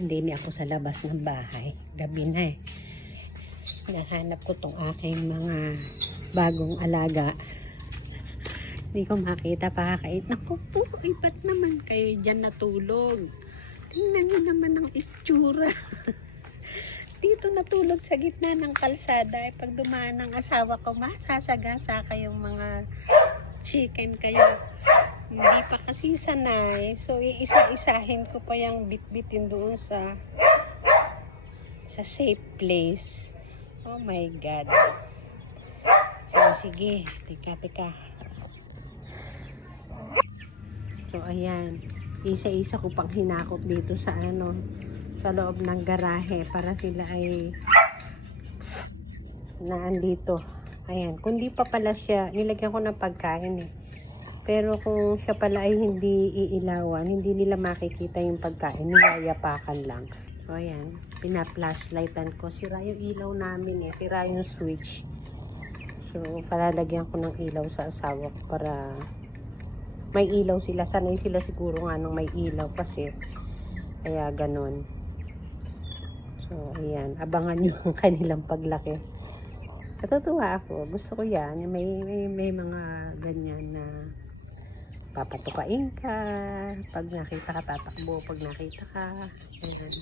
Hindi ako sa labas ng bahay. Gabi na eh. Nahanap ko tong aking mga bagong alaga. Hindi ko makita pakakait. Naku po, ba't naman kayo dyan natulog? Tingnan nyo naman ang itsura. Dito natulog sa gitna ng kalsada. Pag dumaan ng asawa ko, masasagasa kayong mga chicken kayo. Hindi pa kasi sanay. So, iisa-isahin ko pa yung bit-bitin doon sa safe place. Oh my God. Sige. Teka. So, ayan. Isa-isa ko pang hinakot dito sa sa loob ng garahe para sila ay naandito. Ayan. Kung di pa pala siya, nilagyan ko ng pagkain eh. Pero kung siya pala ay hindi iilawan, hindi nila makikita yung pagkain, niyayapakan lang. So, ayan, pina-flashlightan ko. Sira yung ilaw namin eh, sira yung switch. So, palalagyan ko ng ilaw sa asawa ko para may ilaw sila. Sanay sila siguro nga nung may ilaw kasi. Kaya ganon. So, ayan, abangan nyo ang kanilang paglaki. Natutuwa ako. Gusto ko yan. May mga ganyan na papatukain ka, pag nakita ka tatakbo, pag nakita ka, ayan.